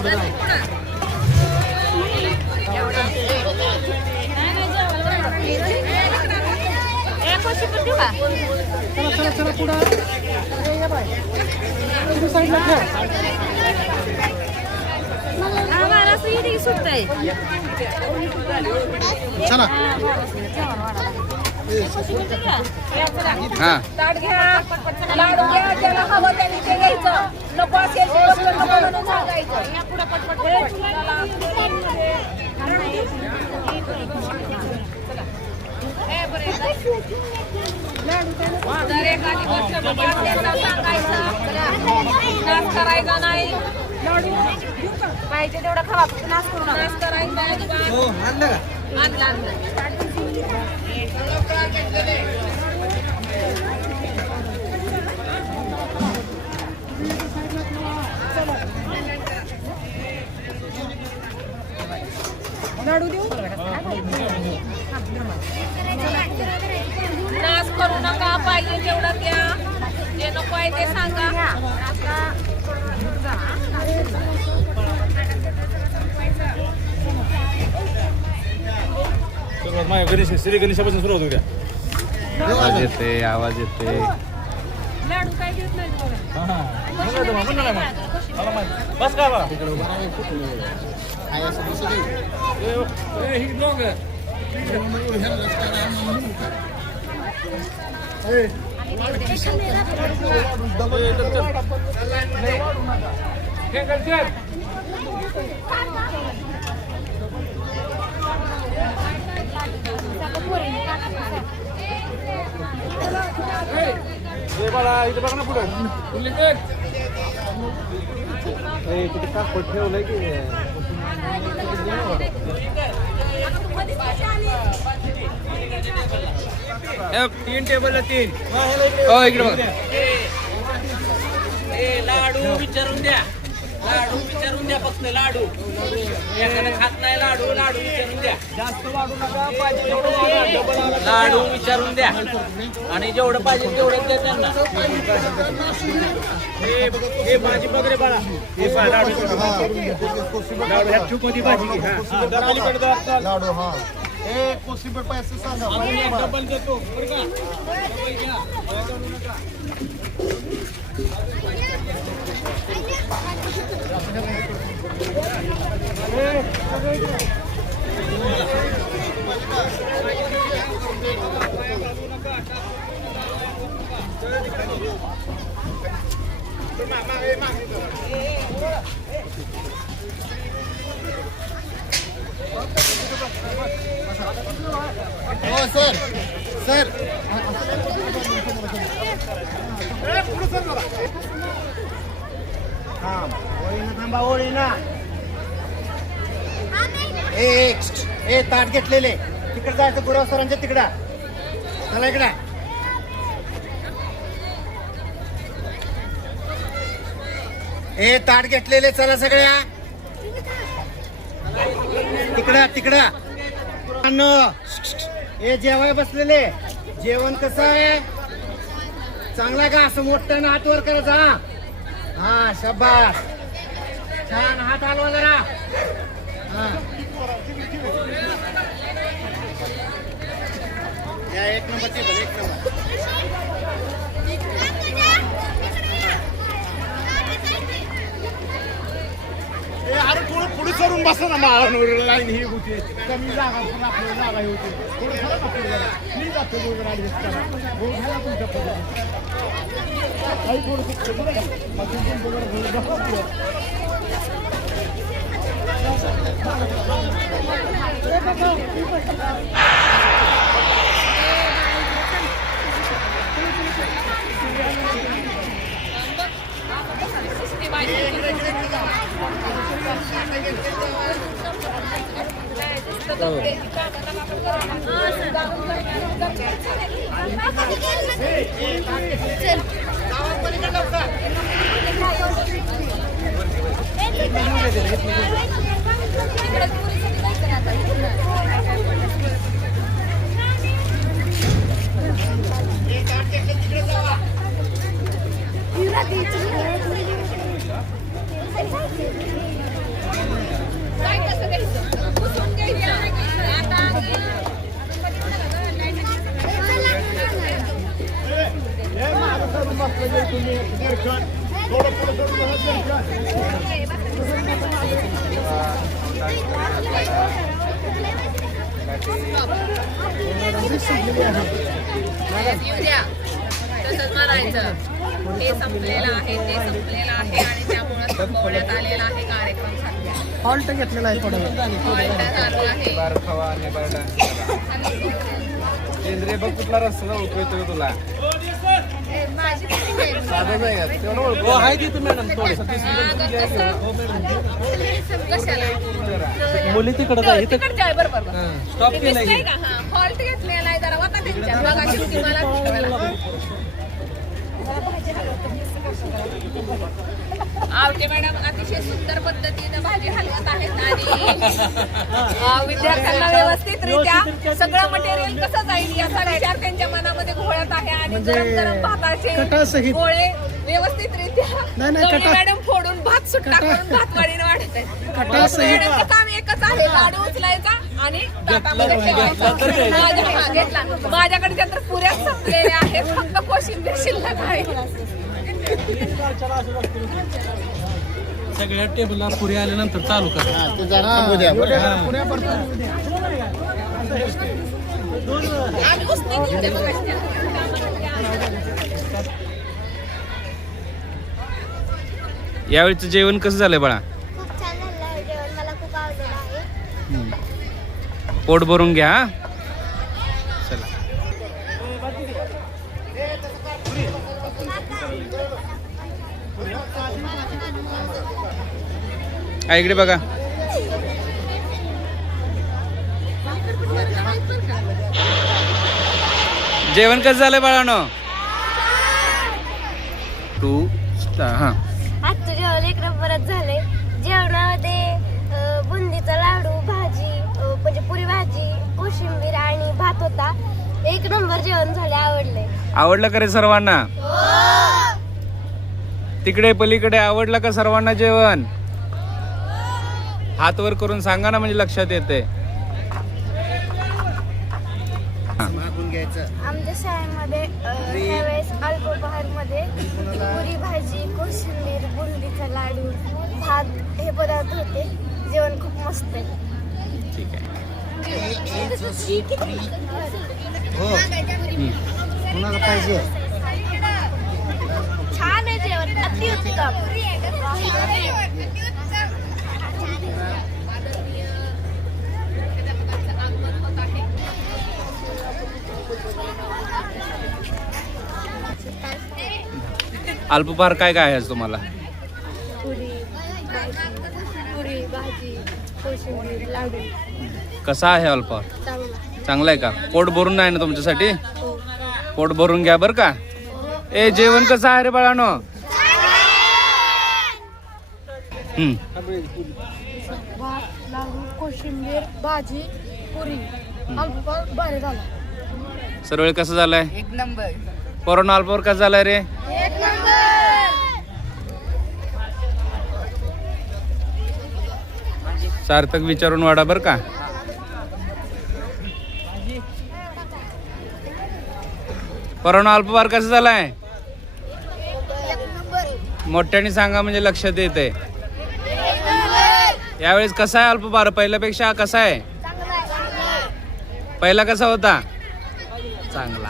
चला पुढं सुटतंय चला हा ताट घ्या लाडू घ्या ज्याला हवं त्याने ते घ्यायचं नको असेल ते गोष्ट नको म्हणून सांगायचं जर एखादी गोष्ट नको असेल तर सांगायचं नाश करायचा नाही पाहिजे तेवढं खावा फक्त नाश करू नका नाश करायचा नाही आणलं आणलं लाडू देऊ नाश करू नका पाहिजे तेवढं द्या जे नको आहे ते सांगा श्री गणेशापासून सुरू होतो उद्या आवाज येते लाडू काय घेत नाही बस का बा इथे बघा ना पुढे कुठे का ठेवलंय की 3 टेबल 3 हो इकडे बघ लाडू विचारून द्या फक्त लाडू एखादा खात नाही लाडू विचारून द्या जास्त वाढू नका पाहिजे लाडू विचारून द्या आणि जेवढं पाहिजे तेवढं द्या त्यांना हे भाजी वगैरे बाळा हे लाडू ह्या ट्यूब मध्ये भाजी लाडू हा हे कोशिंबीर पैसे सांगा डबल देतो बरं का हो सर सर थांबा ओळीना ए ताट घेतलेले तिकडे जायचं गुरव सरांच्या तिकडा चला इकडा ए ताट घेतलेले चला सगळ्या तिकडा ए जेवाय बसलेले जेवण कसं आहे चांगला का असं मोठ्यानं हात वर करायचा हा शाबास छान हात हलवा जरा हा या 1 नंबर टेबल 1 नंबर अरे थोडं पुढे करून बसा ना माळांवर लाईन ही होती कमी जागा पण आपल्याला जागा ही होती थोडं मी जातो गाडी तुमच्या काही थोडं येऊ द्या. तसंच म्हणायचं. हे संपलेलं आहे, ते संपलेलं आहे आणि त्यामुळे संपवण्यात आलेला आहे कार्यक्रम सध्या. हॉल्ट घेतलेला आहे थोडा हॉल्ट चालू आहे. केंद्रीय बघ कुठला रस्ता उपयोग तुला माझी किती आहे? साधाच आहे का तेवढं ओळखू आहे तिथं मॅडम थोडंसं कशाला? मुली तिकडं आहे इथं तिकडच्या आहे, बरोबर बरोबर. स्टॉप ते केलंय दिसतंय का? हा, हॉल्ट घेतलेला आहे जरा होता त्यांच्या. बघा किती मला आवटे मॅडम अतिशय सुंदर पद्धतीनं भाजी हलवत आहेत आणि विद्यार्थ्यांना व्यवस्थितरित्या सगळं मटेरियल कसं जाईल याचा विचार त्यांच्या मनामध्ये घोळत आहे आणि गरम गरम भाताचे गोळे व्यवस्थितरित्या गवळी मॅडम फोडून भात सुट्टा करून भातवाडीनं वाढत आहेत. मॅडमचं काम एकच आहे, लाडू उचलायचा आणि ताटामध्ये ठेवायचा. घेतला. माझ्याकडच्या तर पुऱ्या संपलेल्या आहेत, फक्त कोशिंबीर शिल्लक आहे. सगळ्या टेबलला पुरी आल्यानंतर चालू करा. आम्ही कुस्ती घेते बघा. यावेळीचं जेवण कसं झालंय बाळा खूप छान झालं आहे जेवण. मला खूप आवडलेलं आहे. पोट भरून घ्या हा. चला इकडे बघा जेवण कसं झालंय बाळानो टू हा आजचं जेवण एक नंबरच झाले. जेवणामध्ये बुंदीचा लाडू, भाजी म्हणजे पुरी भाजी, कोशिंबीर आणि भात होता. एक नंबर जेवण झाले. आवडले. आवडलं का रे सर्वांना तिकडे पलीकडे आवडलं का सर्वांना जेवण हात वर करून सांगा ना म्हणजे लक्षात येते. मागून घ्यायचं. आमच्या शाळेमध्ये ह्यावेळेस अल्पोपहारमध्ये पुरी भाजी, कोशिंबीर, बुंदीचा लाडू, भात हे पदार्थ होते. जेवण खूप मस्त आहे. ठीक आहे हो कुणाला पाहिजे छान आहे जेवण. अतिउत्तम. अल्पहार काय काय आहे आज तुम्हाला पुरी भाजी, कोशिंबीर, लाडू. कसा आहे अल्पहार चांगला. चांगला आहे का पोट भरून नाही ना तुमच्यासाठी पोट भरून घ्या बर का. ए जेवण कसं आहे रे बाळानो भात, लाडू, कोशिंबीर, भाजी, पुरी. अल्पहार भारी झाला. सरळ कसं झालंय एक नंबर. कोरोना अल्पहार कसं झालाय रे एक नंबर. सार्थक विचारून वाढा बर का. कोरोना अल्पहार कसं झालाय मोठ्याने सांगा म्हणजे लक्षात येते. यावेळेस कसा आहे अल्पहार पहिल्यापेक्षा कसा आहे पहिला कसा होता चांगला.